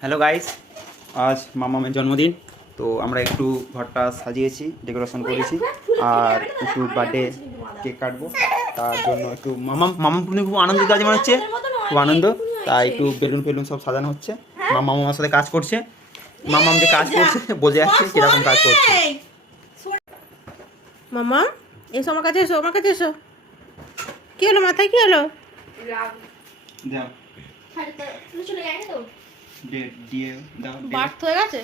Hello guys আজ মামামের জন্মদিন তো আমরা একটু ঘরটা সাজিয়েছি ডেকোরেশন করেছি আর একটু বার্থডে কেক কাটবো তার জন্য একটু মামাম মামাম পুনি খুব আনন্দিত আছে মনে হচ্ছে খুব আনন্দ তাই একটু বেলুন ফেলুন সব সাজানো হচ্ছে মামা মামার সাথে কাজ করছে মামাম যে কাজ করছে বোঝে যাচ্ছে কীরকম কাজ করছে। মামা এসো আমার কাছে এসো আমার কাছে এসো। কি হলো মাথায় কি হলো? বার্থ হয়ে গেছে?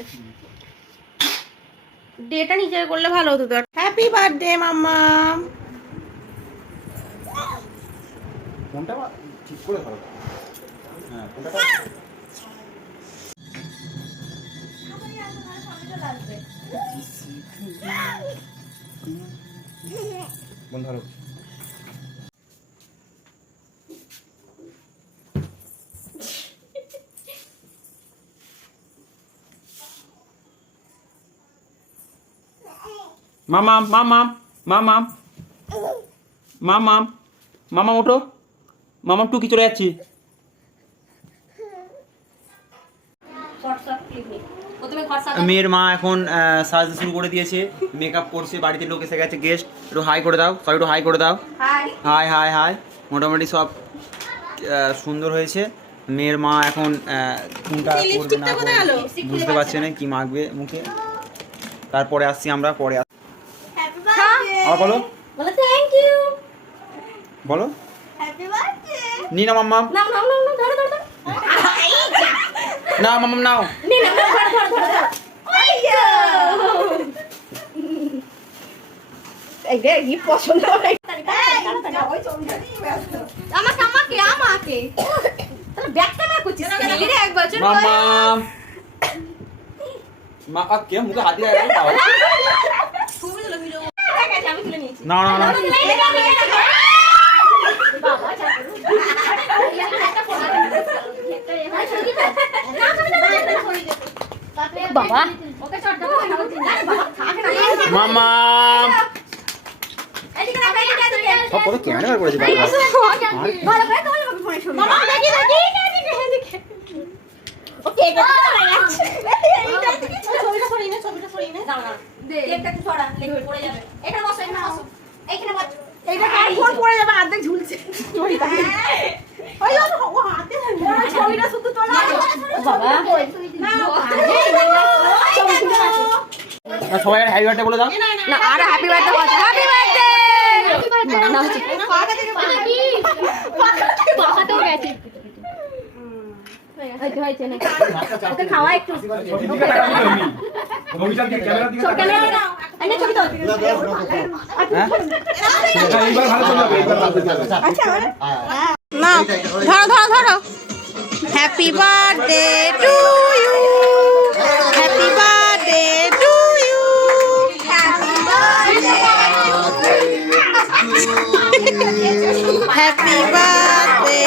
ডেটা নিচে করলে ভালো হতো তো। Happy birthday mamma. ফোনটা ঠিক করে ধরো। হ্যাঁ ফোনটা ফোন ধরো। মামাম মামাম মামাম মামাম মামা ওঠো। মামাম টুকি চলে যাচ্ছি। মেয়ের মা এখন সাজতে শুরু করে দিয়েছে। মেকআপ করছে বাড়িতে লোক এসে গেছে গেস্ট একটু হাই করে দাও। সবাই একটু হাই করে দাও। হাই হাই হাই মোটামুটি সব সুন্দর হয়েছে। মেয়ের মা এখন কোনটা করবে না বুঝতে পারছে না কি মাখবে মুখে। তারপরে আসছি আমরা পরে আবার বলো। বলো থ্যাংক ইউ বলো। হ্যাপি বার্থডে নি না মাম্মাম। নাও নাও নাও নাও ধরো ধরো না মাম্মাম নাও। নে ধরো ধরো ধরো ধরো এই রে কি পছন্দ হয় আমাকে আমাকে আমাকে। তাহলে ব্যাক ক্যামেরা করছিস রে এক বছর মাম্মাম। মা কে? মুখে হাত দিয়ে রাখো বাবা। আমি তুলে নিয়েছি না না না। বাবা। কত ক্যামেরা করেছে মামা দেখি দেখি ওকে ছবিটা সরিয়ে নে ছবিটা সরিয়ে নে। দাও না কেকটা একটু সরা লেগে পড়ে যাবে এখানে বসো এখানে বসো এইখানে বসো এইটা ফোন পড়ে যাবে অর্ধেক ঝুলছে ওই ও হাতে ছবিটা শুধু তোলা বাবা সবাই হ্যাপি বার্থডে বলে দাও না আর হ্যাপি বার্থডে বল হ্যাপি বার্থডে খাওয়া একটু না ধরো ধরো ধরো। Happy birthday to you happy birthday happy birthday